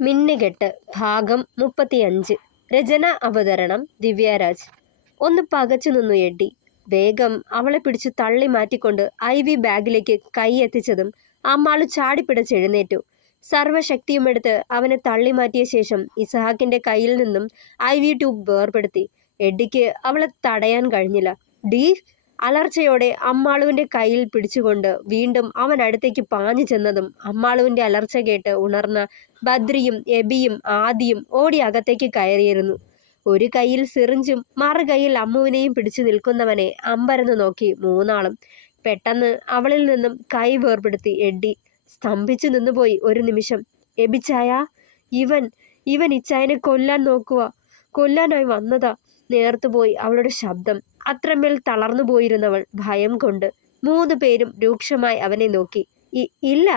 മിന്നുകെട്ട് ഭാഗം 35. രചന അവതരണം ദിവ്യരാജ്. ഒന്ന് പകച്ചു നിന്നു എഡ്ഡി. വേഗം അവളെ പിടിച്ചു തള്ളി മാറ്റിക്കൊണ്ട് IV ബാഗിലേക്ക് കൈ എത്തിച്ചതും അമ്മാളു ചാടിപ്പിടച്ചെഴുന്നേറ്റു. സർവശക്തിയുമെടുത്ത് അവനെ തള്ളി മാറ്റിയ ശേഷം ഇസഹാക്കിന്റെ കയ്യിൽ നിന്നും IV ട്യൂബ് വേർപെടുത്തി. എഡ്ഡിക്ക് അവളെ തടയാൻ കഴിഞ്ഞില്ല. ഡീ അലർച്ചയോടെ അമ്മാളുവിന്റെ കയ്യിൽ പിടിച്ചുകൊണ്ട് വീണ്ടും അവൻ അടുത്തേക്ക് പാഞ്ഞു ചെന്നതും അമ്മാളുവിന്റെ അലർച്ച കേട്ട് ഉണർന്ന ബദ്രിയും എബിയും ആദിയും ഓടി അകത്തേക്ക് കയറിയിരുന്നു. ഒരു കൈയിൽ സിറിഞ്ചും മറുകൈയിൽ അമ്മുവിനെയും പിടിച്ചു നിൽക്കുന്നവനെ അമ്പരന്ന് നോക്കി മൂന്നാളും. പെട്ടെന്ന് അവളിൽ നിന്നും കൈ വേർപെടുത്തി എഡ്ഡി. സ്തംഭിച്ചു നിന്നുപോയി ഒരു നിമിഷം. എബിച്ചായ, ഇവൻ ഇച്ചായനെ കൊല്ലാനായി വന്നതാ. നേർത്തുപോയി അവളുടെ ശബ്ദം. അത്രമേൽ തളർന്നു പോയിരുന്നവൾ ഭയം കൊണ്ട്. 3 പേരും രൂക്ഷമായി അവനെ നോക്കി. ഇല്ല,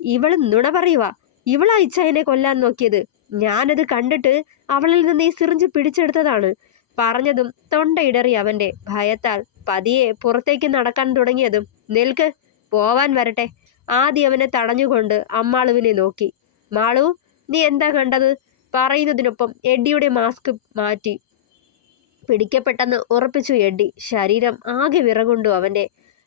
ഇവള് നുണ പറയുവാ. ഇവളാ ഇച്ചായനെ കൊല്ലാൻ നോക്കിയത്. ഞാനത് കണ്ടിട്ട് അവളിൽ നിന്ന് ഈ സിറിഞ്ച് പിടിച്ചെടുത്തതാണ്. പറഞ്ഞതും തൊണ്ടയിടറി അവന്റെ. ഭയത്താൽ പതിയെ പുറത്തേക്ക് നടക്കാൻ തുടങ്ങിയതും നിൽക്ക്, പോവാൻ വരട്ടെ. ആദ്യം അവനെ തടഞ്ഞുകൊണ്ട് അമ്മാളുവിനെ നോക്കി. മാളു, നീ എന്താ കണ്ടത്? പറയുന്നതിനൊപ്പം എഡ്ഡിയുടെ മാസ്ക് മാറ്റി പിടിക്കപ്പെട്ടെന്ന് ഉറപ്പിച്ചു എഡ്ഡി. ശരീരം ആകെ വിറകൊണ്ടു അവന്റെ.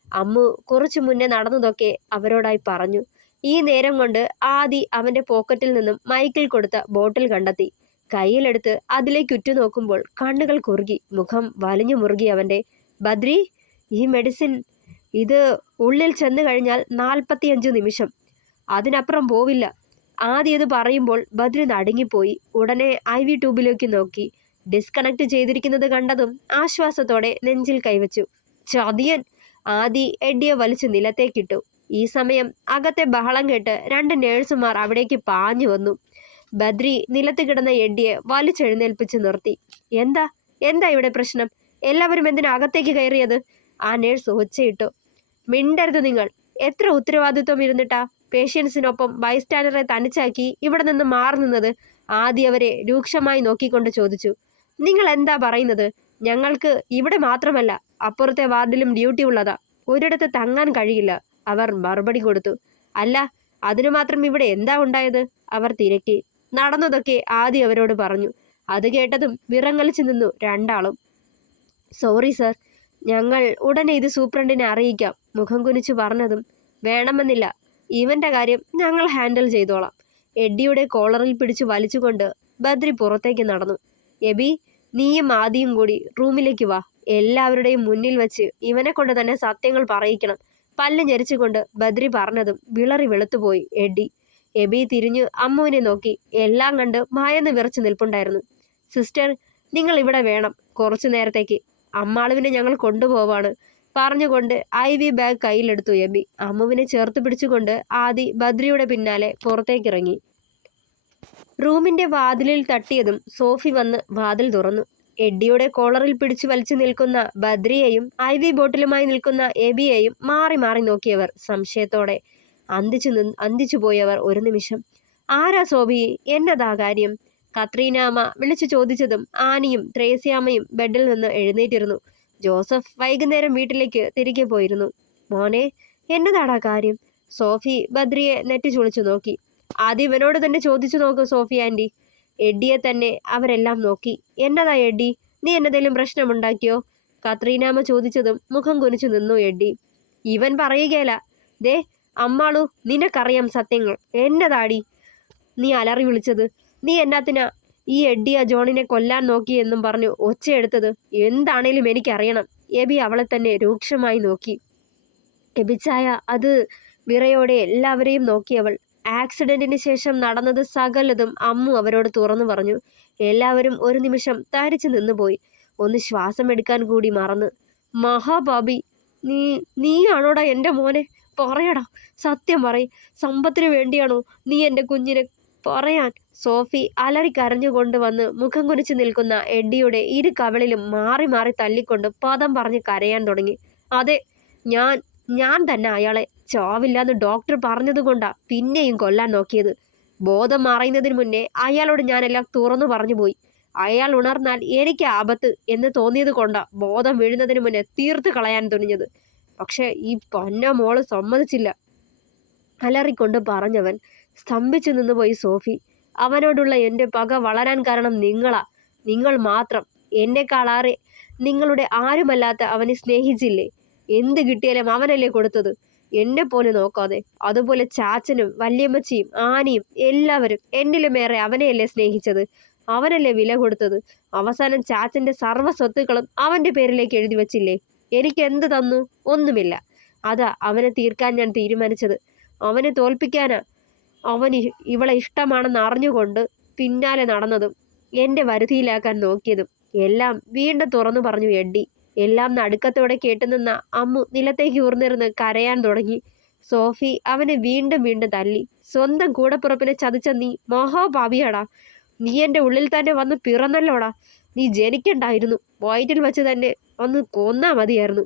അമ്മു കുറച്ചു മുന്നേ നടന്നതൊക്കെ അവരോടായി പറഞ്ഞു. ഈ നേരം കൊണ്ട് ആദി അവന്റെ പോക്കറ്റിൽ നിന്നും മൈക്കിൾ കൊടുത്ത ബോട്ടിൽ കണ്ടെത്തി. കയ്യിലെടുത്ത് അതിലേക്ക് ഉറ്റുനോക്കുമ്പോൾ കണ്ണുകൾ കുറുകി, മുഖം വലിഞ്ഞു മുറുകി അവന്റെ. ബദ്രി, ഈ മെഡിസിൻ, ഇത് ഉള്ളിൽ ചെന്ന് കഴിഞ്ഞാൽ 45 നിമിഷം, അതിനപ്പുറം പോവില്ല. ആദി അത് പറയുമ്പോൾ ബദ്രി നടുങ്ങിപ്പോയി. ഉടനെ IV ട്യൂബിലേക്ക് നോക്കി. ഡിസ്കണക്ട് ചെയ്തിരിക്കുന്നത് കണ്ടതും ആശ്വാസത്തോടെ നെഞ്ചിൽ കൈവച്ചു. ചതിയൻ! ആദി എഡ്ഡിയെ വലിച്ചു നിലത്തേക്കിട്ടു. ഈ സമയം അകത്തെ ബഹളം കേട്ട് 2 നേഴ്സുമാർ അവിടേക്ക് പാഞ്ഞു വന്നു. ബദ്രി നിലത്ത് കിടന്ന എഡ്ഡിയെ വലിച്ചെഴുന്നേൽപ്പിച്ച് നിർത്തി. എന്താ ഇവിടെ പ്രശ്നം? എല്ലാവരും എന്തിനാ അകത്തേക്ക് കയറിയത്? ആ നേഴ്സ് ഒച്ചയിട്ടു. മിണ്ടരുത് നിങ്ങൾ. എത്ര ഉത്തരവാദിത്വം ഇരുന്നിട്ടാ പേഷ്യൻസിനൊപ്പം ബൈസ്റ്റാൻഡറെ തനിച്ചാക്കി ഇവിടെ നിന്ന് മാറി നിന്നത്? ആദി അവരെ രൂക്ഷമായി നോക്കിക്കൊണ്ട് ചോദിച്ചു. നിങ്ങൾ എന്താ പറയുന്നത്? ഞങ്ങൾക്ക് ഇവിടെ മാത്രമല്ല, അപ്പുറത്തെ വാർഡിലും ഡ്യൂട്ടി ഉള്ളതാ. ഒരിടത്ത് തങ്ങാൻ കഴിയില്ല, അവർ മറുപടി കൊടുത്തു. അല്ല, അതിനു മാത്രം ഇവിടെ എന്താ ഉണ്ടായത്? അവർ തിരക്കി. നടന്നതൊക്കെ ആദി അവരോട് പറഞ്ഞു. അത് കേട്ടതും വിറങ്ങലിച്ചു നിന്നു 2 ആളും. സോറി സർ, ഞങ്ങൾ ഉടനെ ഇത് സൂപ്രണ്ടിനെ അറിയിക്കാം, മുഖം കുനിച്ചു പറഞ്ഞതും. വേണമെന്നില്ല, ഇവന്റെ കാര്യം ഞങ്ങൾ ഹാൻഡിൽ ചെയ്തോളാം. എഡ്ഡിയുടെ കോളറിൽ പിടിച്ചു വലിച്ചുകൊണ്ട് ബദ്രി പുറത്തേക്ക് നടന്നു. എബി, നീയും ആദിയും കൂടി റൂമിലേക്ക് വാ. എല്ലാവരുടെയും മുന്നിൽ വെച്ച് ഇവനെ കൊണ്ട് തന്നെ സത്യങ്ങൾ പറയിക്കണം. പല്ല് ഞെരിച്ചുകൊണ്ട് ബദ്രി പറഞ്ഞതും വിളറി വെളുത്തുപോയി എഡ്ഡി. എബി തിരിഞ്ഞു അമ്മുവിനെ നോക്കി. എല്ലാം കണ്ട് ഭയന്ന് വിറച്ചു നിൽപ്പുണ്ടായിരുന്നു. സിസ്റ്റർ, നിങ്ങൾ ഇവിടെ വേണം കുറച്ചു നേരത്തേക്ക്. അമ്മാളുവിനെ ഞങ്ങൾ കൊണ്ടുപോവാണ് പറഞ്ഞുകൊണ്ട് IV ബാഗ് കയ്യിലെടുത്തു എബി. അമ്മുവിനെ ചേർത്ത് പിടിച്ചുകൊണ്ട് ആദി ബദ്രിയുടെ പിന്നാലെ പുറത്തേക്കിറങ്ങി. റൂമിന്റെ വാതിലിൽ തട്ടിയതും സോഫി വന്ന് വാതിൽ തുറന്നു. എഡ്ഡിയുടെ കോളറിൽ പിടിച്ചു വലിച്ചു നിൽക്കുന്ന ബദ്രിയെയും IV ബോട്ടിലുമായി നിൽക്കുന്ന എബിയെയും മാറി മാറി നോക്കിയവർ സംശയത്തോടെ. അന്തിച്ചു പോയവർ ഒരു നിമിഷം. ആരാ സോബി? എന്നതാ കാര്യം? കത്രീനാമ്മ വിളിച്ചു ചോദിച്ചതും ആനിയും ത്രേസ്യാമ്മയും ബെഡിൽ നിന്ന് എഴുന്നേറ്റിരുന്നു. ജോസഫ് വൈകുന്നേരം വീട്ടിലേക്ക് തിരികെ പോയിരുന്നു. മോനെ, എന്നതാടാ കാര്യം? സോഫി ബദ്രിയെ നെറ്റി ചുളിച്ചു നോക്കി. ആദ്യം ഇവനോട് തന്നെ ചോദിച്ചു നോക്കൂ സോഫി ആൻറ്റി. എഡ്ഡിയെ തന്നെ അവരെല്ലാം നോക്കി. എന്നതാ എഡ്ഡി, നീ എന്നതെങ്കിലും പ്രശ്നമുണ്ടാക്കിയോ? കത്രീനാമ്മ ചോദിച്ചതും മുഖം കുനിച്ചു നിന്നു എഡ്ഡി. ഇവൻ പറയുകയില്ല. ദേ അമ്മാളു, നിനക്കറിയാം സത്യങ്ങൾ. എന്നതാടി നീ അലറി വിളിച്ചത്? നീ എന്നാത്തിനാ ഈ എഡ്ഡിയ ജോണിനെ കൊല്ലാൻ നോക്കിയെന്നും പറഞ്ഞു ഒച്ചയെടുത്തത്? എന്താണേലും എനിക്കറിയണം. എബി അവളെ തന്നെ രൂക്ഷമായി നോക്കി. എബിച്ചായ, അത് വിറയോടെ എല്ലാവരെയും നോക്കിയവൾ. ആക്സിഡന്റിന് ശേഷം നടന്നത് സകലതും അമ്മു അവരോട് തുറന്നു പറഞ്ഞു. എല്ലാവരും ഒരു നിമിഷം തരിച്ചു നിന്നുപോയി. ഒന്ന് ശ്വാസം എടുക്കാൻ കൂടി മറന്ന്. മഹാബാബി, നീയാണോടാ എൻ്റെ മോനെ? പറയടാ, സത്യം പറയ്. സമ്പത്തിന് വേണ്ടിയാണോ നീ എൻ്റെ കുഞ്ഞിനെ? പറയാൻ. സോഫി അലറി കരഞ്ഞുകൊണ്ട് വന്ന് മുഖം കുനിച്ചു നിൽക്കുന്ന എഡ്ഡിയുടെ 2 കവിളിലും മാറി മാറി തല്ലിക്കൊണ്ട് പദം പറഞ്ഞ് കരയാൻ തുടങ്ങി. അതെ, ഞാൻ തന്നെ അയാളെ ചാവില്ലാന്ന് ഡോക്ടർ പറഞ്ഞതുകൊണ്ടാ പിന്നെയും കൊല്ലാൻ നോക്കിയത്. ബോധം മറയുന്നതിന് മുന്നേ അയാളോട് ഞാനെല്ലാം തുറന്നു പറഞ്ഞു പോയി. അയാൾ ഉണർന്നാൽ എനിക്ക് ആപത്ത് എന്ന് തോന്നിയത് കൊണ്ടാ ബോധം വീഴുന്നതിന് മുന്നേ തീർത്ത് കളയാൻ തുനിഞ്ഞത്. പക്ഷെ ഈ പൊന്ന മോള് സമ്മതിച്ചില്ല. അലറിക്കൊണ്ട് പറഞ്ഞവൻ. സ്തംഭിച്ചു നിന്നുപോയി സോഫി. അവനോടുള്ള എൻ്റെ പക വളരാൻ കാരണം നിങ്ങളാ, നിങ്ങൾ മാത്രം. എന്നെക്കാളേറെ നിങ്ങളുടെ ആരുമല്ലാത്ത അവനെ സ്നേഹിച്ചില്ലേ? എന്ത് കിട്ടിയാലും അവനല്ലേ കൊടുത്തത്, എന്നെപ്പോലെ നോക്കാതെ. അതുപോലെ ചാച്ചനും വല്യമ്മച്ചിയും ആനിയും എല്ലാവരും എന്നിലുമേറെ അവനെയല്ലേ സ്നേഹിച്ചത്, അവനല്ലേ വില കൊടുത്തത്. അവസാനം ചാച്ചൻ്റെ സർവ്വ സ്വത്തുക്കളും അവൻ്റെ പേരിലേക്ക് എഴുതി വച്ചില്ലേ? എനിക്ക് എന്ത് തന്നു? ഒന്നുമില്ല. അതാ അവനെ തീർക്കാൻ ഞാൻ തീരുമാനിച്ചത്. അവനെ തോൽപ്പിക്കാനാ അവന് ഇവളെ ഇഷ്ടമാണെന്ന് അറിഞ്ഞുകൊണ്ട് പിന്നാലെ നടന്നതും എൻ്റെ വരുതിയിലാക്കാൻ നോക്കിയതും എല്ലാം വീണ്ടും തുറന്നു പറഞ്ഞു എഡ്ഡി. എല്ലാം നടുക്കത്തോടെ കേട്ടുനിന്ന അമ്മു നിലത്തേക്ക് ഊർന്നിരുന്ന് കരയാൻ തുടങ്ങി. സോഫി അവനെ വീണ്ടും വീണ്ടും തല്ലി. സ്വന്തം കൂടപ്പുറപ്പിനെ ചതിച്ച നീ മഹാപാപിയാടാ. നീ എൻ്റെ ഉള്ളിൽ തന്നെ വന്ന് പിറന്നല്ലോടാ. നീ ജനിക്കണ്ടായിരുന്നു. വയറ്റിൽ വച്ച് തന്നെ ഒന്ന് കൊന്നാ മതിയായിരുന്നു.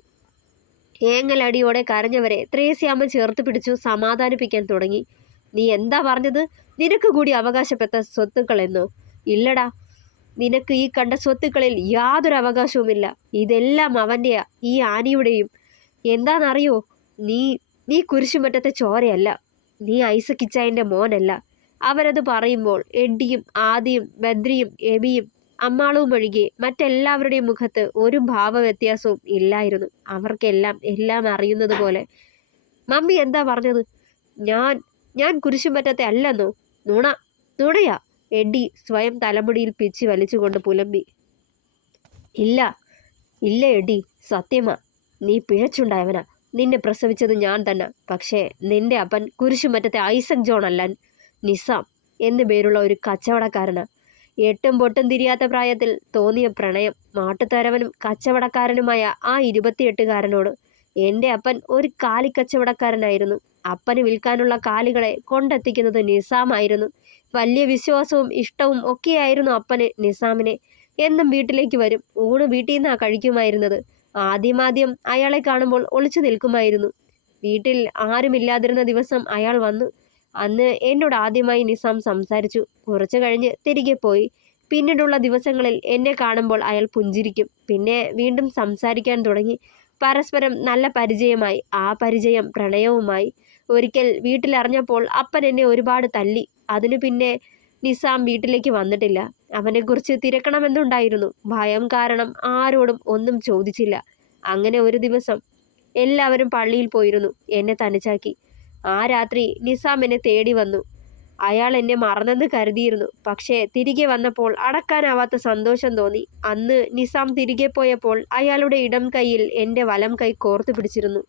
ഏങ്ങലടിയോടെ കരഞ്ഞവരെ ത്രേസ്യാമ്മ ചേർത്ത് പിടിച്ചു സമാധാനിപ്പിക്കാൻ തുടങ്ങി. നീ എന്താ പറഞ്ഞത്? നിനക്ക് കൂടി അവകാശപ്പെട്ട സ്വത്തുക്കളെന്നോ? ഇല്ലടാ, നിനക്ക് ഈ കണ്ട സ്വത്തുക്കളിൽ യാതൊരു അവകാശവുമില്ല. ഇതെല്ലാം അവൻ്റെയാ, ഈ ആനിയുടെയും. എന്താണെന്നറിയോ? നീ നീ കുരിശുമറ്റത്തെ ചോരയല്ല. നീ ഐസക്കിച്ചായൻ്റെ മോനല്ല. അവരത് പറയുമ്പോൾ എഡ്ഡിയും ആദിയും ബദ്രിയും എബിയും അമ്മാളവും ഒഴികെ മറ്റെല്ലാവരുടെയും മുഖത്ത് ഒരു ഭാവവ്യത്യാസവും ഇല്ലായിരുന്നു. അവർക്കെല്ലാം എല്ലാം അറിയുന്നത് പോലെ. മമ്മി എന്താ പറഞ്ഞത്? ഞാൻ ഞാൻ കുരിശുമറ്റത്തെ അല്ലെന്നോ? നുണ, നുണയാ. എഡ്ഡി സ്വയം തലമുടിയിൽ പിച്ചി വലിച്ചുകൊണ്ട് പുലമ്പി. ഇല്ല ഇല്ല എഡ്ഡി, സത്യമാ. നീ പിഴച്ചുണ്ടായവനാ. നിന്നെ പ്രസവിച്ചത് ഞാൻ തന്നെ. പക്ഷേ നിന്റെ അപ്പൻ കുരിശുമറ്റത്തെ ഐസക് ജോൺ അല്ല, നിസാം എന്നു പേരുള്ള ഒരു കച്ചവടക്കാരനാ. എട്ടും പൊട്ടും തിരിയാത്ത പ്രായത്തിൽ തോന്നിയ പ്രണയം മാട്ടുതരവനും കച്ചവടക്കാരനുമായ ആ 28കാരനോട്. എൻ്റെ അപ്പൻ ഒരു കാലിക്കച്ചവടക്കാരനായിരുന്നു. അപ്പന് വിൽക്കാനുള്ള കാലികളെ കൊണ്ടെത്തിക്കുന്നത് നിസാമായിരുന്നു. വലിയ വിശ്വാസവും ഇഷ്ടവും ഒക്കെയായിരുന്നു അപ്പന് നിസാമിനെ. എന്നും വീട്ടിലേക്ക് വരും. ഊണ് വീട്ടിൽ നിന്നാ കഴിക്കുമായിരുന്നത്. ആദ്യമാദ്യം അയാളെ കാണുമ്പോൾ ഒളിച്ചു നിൽക്കുമായിരുന്നു. വീട്ടിൽ ആരുമില്ലാതിരുന്ന ദിവസം അയാൾ വന്നു. അന്ന് എന്നോട് ആദ്യമായി നിസാം സംസാരിച്ചു. കുറച്ചു കഴിഞ്ഞ് തിരികെ പോയി. പിന്നീടുള്ള ദിവസങ്ങളിൽ എന്നെ കാണുമ്പോൾ അയാൾ പുഞ്ചിരിക്കും. പിന്നെ വീണ്ടും സംസാരിക്കാൻ തുടങ്ങി. പരസ്പരം നല്ല പരിചയമായി. ആ പരിചയം പ്രണയവുമായി. ഒരിക്കൽ വീട്ടിലറിഞ്ഞപ്പോൾ അപ്പൻ എന്നെ ഒരുപാട് തല്ലി. അതിനു പിന്നെ നിസാം വീട്ടിലേക്ക് വന്നിട്ടില്ല. അവനെക്കുറിച്ച് തിരക്കണമെന്നുണ്ടായിരുന്നു. ഭയം കാരണം ആരോടും ഒന്നും ചോദിച്ചില്ല. അങ്ങനെ ഒരു ദിവസം എല്ലാവരും പള്ളിയിൽ പോയിരുന്നു. എന്നെ തനിച്ചാക്കി. ആ രാത്രി നിസാം എന്നെ തേടി വന്നു. അയാൾ എന്നെ മറന്നെന്ന് കരുതിയിരുന്നു. പക്ഷേ തിരികെ വന്നപ്പോൾ അടക്കാനാവാത്ത സന്തോഷം തോന്നി. അന്ന് നിസാം തിരികെ പോയപ്പോൾ അയാളുടെ ഇടം കൈയിൽ എൻ്റെ വലം കൈ കോർത്തു പിടിച്ചിരുന്നു.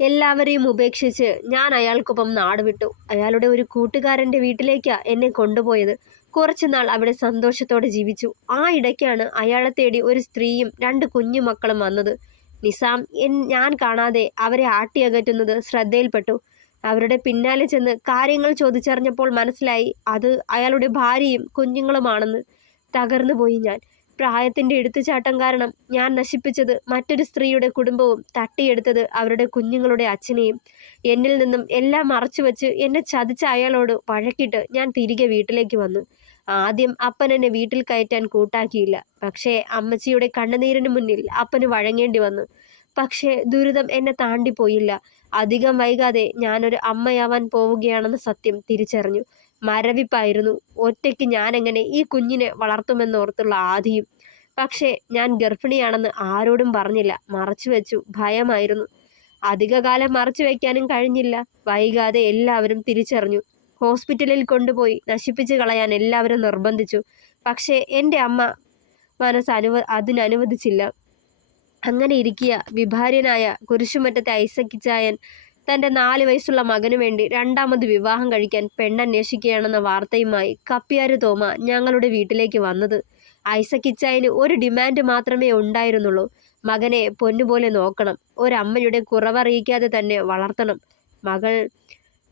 എല്ലാവരെയും ഉപേക്ഷിച്ച് ഞാൻ അയാൾക്കൊപ്പം നാടുവിട്ടു. അയാളുടെ ഒരു കൂട്ടുകാരൻ്റെ വീട്ടിലേക്കാ എന്നെ കൊണ്ടുപോയത്. കുറച്ചുനാൾ അവിടെ സന്തോഷത്തോടെ ജീവിച്ചു. ആ ഇടയ്ക്കാണ് അയാളെ തേടി ഒരു സ്ത്രീയും 2 കുഞ്ഞുമക്കളും വന്നത്. നിസാം ഞാൻ കാണാതെ അവരെ ആട്ടിയകറ്റുന്നത് ശ്രദ്ധയിൽപ്പെട്ടു. അവരുടെ പിന്നാലെ ചെന്ന് കാര്യങ്ങൾ ചോദിച്ചറിഞ്ഞപ്പോൾ മനസ്സിലായി അത് അയാളുടെ ഭാര്യയും കുഞ്ഞുങ്ങളുമാണെന്ന്. തകർന്നു പോയി ഞാൻ. പ്രായത്തിൻ്റെ എടുത്തുചാട്ടം കാരണം ഞാൻ നശിപ്പിച്ചത് മറ്റൊരു സ്ത്രീയുടെ കുടുംബവും തട്ടിയെടുത്തത് അവരുടെ കുഞ്ഞുങ്ങളുടെ അച്ഛനെയും. എന്നിൽ നിന്നും എല്ലാം മറച്ചുവെച്ച് എന്നെ ചതിച്ച അയാളോട് വഴക്കിട്ട് ഞാൻ തിരികെ വീട്ടിലേക്ക് വന്നു. ആദ്യം അപ്പൻ എന്നെ വീട്ടിൽ കയറ്റാൻ കൂട്ടാക്കിയില്ല. പക്ഷേ അമ്മച്ചിയുടെ കണ്ണുനീരിന് മുന്നിൽ അപ്പന് വഴങ്ങേണ്ടി വന്നു. പക്ഷേ ദുരിതം എന്നെ താണ്ടിപ്പോയില്ല. അധികം വൈകാതെ ഞാനൊരു അമ്മയാവാൻ പോവുകയാണെന്ന സത്യം തിരിച്ചറിഞ്ഞു. മരവിപ്പായിരുന്നു. ഒറ്റയ്ക്ക് ഞാനെങ്ങനെ ഈ കുഞ്ഞിനെ വളർത്തുമെന്നോർത്തുള്ള ആധിയും. പക്ഷേ ഞാൻ ഗർഭിണിയാണെന്ന് ആരോടും പറഞ്ഞില്ല. മറച്ചുവെച്ചു. ഭയമായിരുന്നു. അധികകാലം മറച്ചു വയ്ക്കാനും കഴിഞ്ഞില്ല. വൈകാതെ എല്ലാവരും തിരിച്ചറിഞ്ഞു. ഹോസ്പിറ്റലിൽ കൊണ്ടുപോയി നശിപ്പിച്ചു കളയാൻ എല്ലാവരും നിർബന്ധിച്ചു. പക്ഷേ എൻ്റെ അമ്മ അതിനനുവദിച്ചില്ല. അങ്ങനെ ഇരിക്കുക വിഭാര്യനായ കുരിശുമറ്റത്തെ ഐസക്കിച്ചായൻ തൻ്റെ 4 വയസ്സുള്ള മകനു വേണ്ടി 2ാമത് വിവാഹം കഴിക്കാൻ പെണ്ണന്വേഷിക്കുകയാണെന്ന വാർത്തയുമായി കപ്പ്യാര് തോമ ഞങ്ങളുടെ വീട്ടിലേക്ക് വന്നത്. ഐസക്കിച്ചായന് ഒരു ഡിമാൻഡ് മാത്രമേ ഉണ്ടായിരുന്നുള്ളൂ. മകനെ പൊന്നുപോലെ നോക്കണം. ഒരമ്മയുടെ കുറവറിയിക്കാതെ തന്നെ വളർത്തണം. മകൾ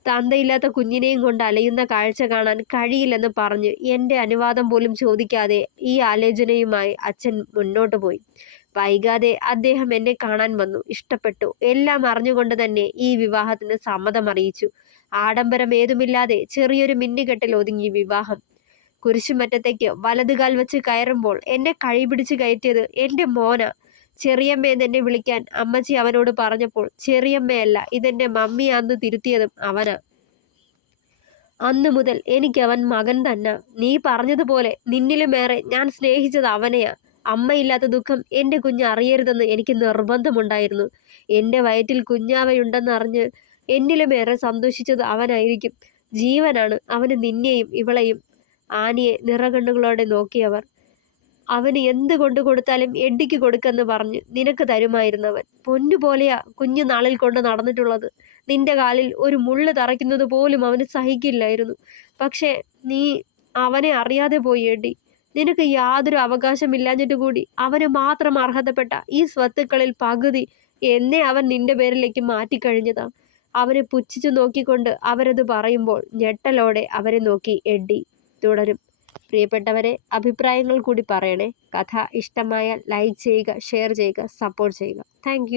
തന്തയില്ലാത്ത കുഞ്ഞിനെയും കൊണ്ട് അലയുന്ന കാഴ്ച കാണാൻ കഴിയില്ലെന്ന് പറഞ്ഞ് എൻ്റെ അനുവാദം പോലും ചോദിക്കാതെ ഈ ആലോചനയുമായി അച്ഛൻ മുന്നോട്ട് പോയി. വൈകാതെ അദ്ദേഹം എന്നെ കാണാൻ വന്നു. ഇഷ്ടപ്പെട്ടു. എല്ലാം അറിഞ്ഞുകൊണ്ട് തന്നെ ഈ വിവാഹത്തിന് സമ്മതം അറിയിച്ചു. ആഡംബരം ഏതുമില്ലാതെ ചെറിയൊരു മിന്നുകെട്ടിൽ ഒതുങ്ങി വിവാഹം. കുരിശുമറ്റത്തേക്ക് വലതുകാൽ വെച്ച് കയറുമ്പോൾ എന്നെ കൈപിടിച്ച് കയറ്റിയത് എൻ്റെ മോന. ചെറിയമ്മയെന്ന് എന്നെ വിളിക്കാൻ അമ്മച്ചി അവനോട് പറഞ്ഞപ്പോൾ ചെറിയമ്മയല്ല ഇതെൻ്റെ മമ്മിയാന്ന് തിരുത്തിയതും അവനാ. അന്നു മുതൽ എനിക്കവൻ മകൻ തന്നെ. നീ പറഞ്ഞതുപോലെ നിന്നിലുമേറെ ഞാൻ സ്നേഹിച്ചത് അവനെയാ. അമ്മയില്ലാത്ത ദുഃഖം എൻ്റെ കുഞ്ഞ് അറിയരുതെന്ന് എനിക്ക് നിർബന്ധമുണ്ടായിരുന്നു. എൻ്റെ വയറ്റിൽ കുഞ്ഞാവയുണ്ടെന്നറിഞ്ഞ് എന്നിലുമേറെ സന്തോഷിച്ചത് അവനായിരിക്കും. ജീവനാണ് അവന് നിന്നെയും ഇവളെയും. ആനിയെ നിറകണ്ണുകളോടെ നോക്കിയവർ. അവന് എന്ത് കൊണ്ടു കൊടുത്താലും എഡ്ഡിക്ക് കൊടുക്കെന്ന് പറഞ്ഞ് നിനക്ക് തരുമായിരുന്നവൻ. പൊന്നുപോലെയാ കുഞ്ഞു നാളിൽ കൊണ്ട് നടന്നിട്ടുള്ളത്. നിന്റെ കാലിൽ ഒരു മുള്ള് തറയ്ക്കുന്നത് പോലും അവന് സഹിക്കില്ലായിരുന്നു. പക്ഷേ നീ അവനെ അറിയാതെ പോയി എഡ്ഡി. നിനക്ക് യാതൊരു അവകാശമില്ലാഞ്ഞിട്ട് കൂടി അവന് മാത്രം അർഹതപ്പെട്ട ഈ സ്വത്തുക്കളിൽ പകുതി എന്നെ അവൻ നിന്റെ പേരിലേക്ക് മാറ്റിക്കഴിഞ്ഞതാ. അവനെ പുച്ഛിച്ചു നോക്കിക്കൊണ്ട് അവരത് പറയുമ്പോൾ ഞെട്ടലോടെ അവരെ നോക്കി എഡ്ഡി. തുടരും. പ്രിയപ്പെട്ടവരെ, അഭിപ്രായങ്ങൾ കൂടി പറയണേ. കഥ ഇഷ്ടമായാൽ ലൈക്ക് ചെയ്യുക, ഷെയർ ചെയ്യുക, സപ്പോർട്ട് ചെയ്യുക. താങ്ക്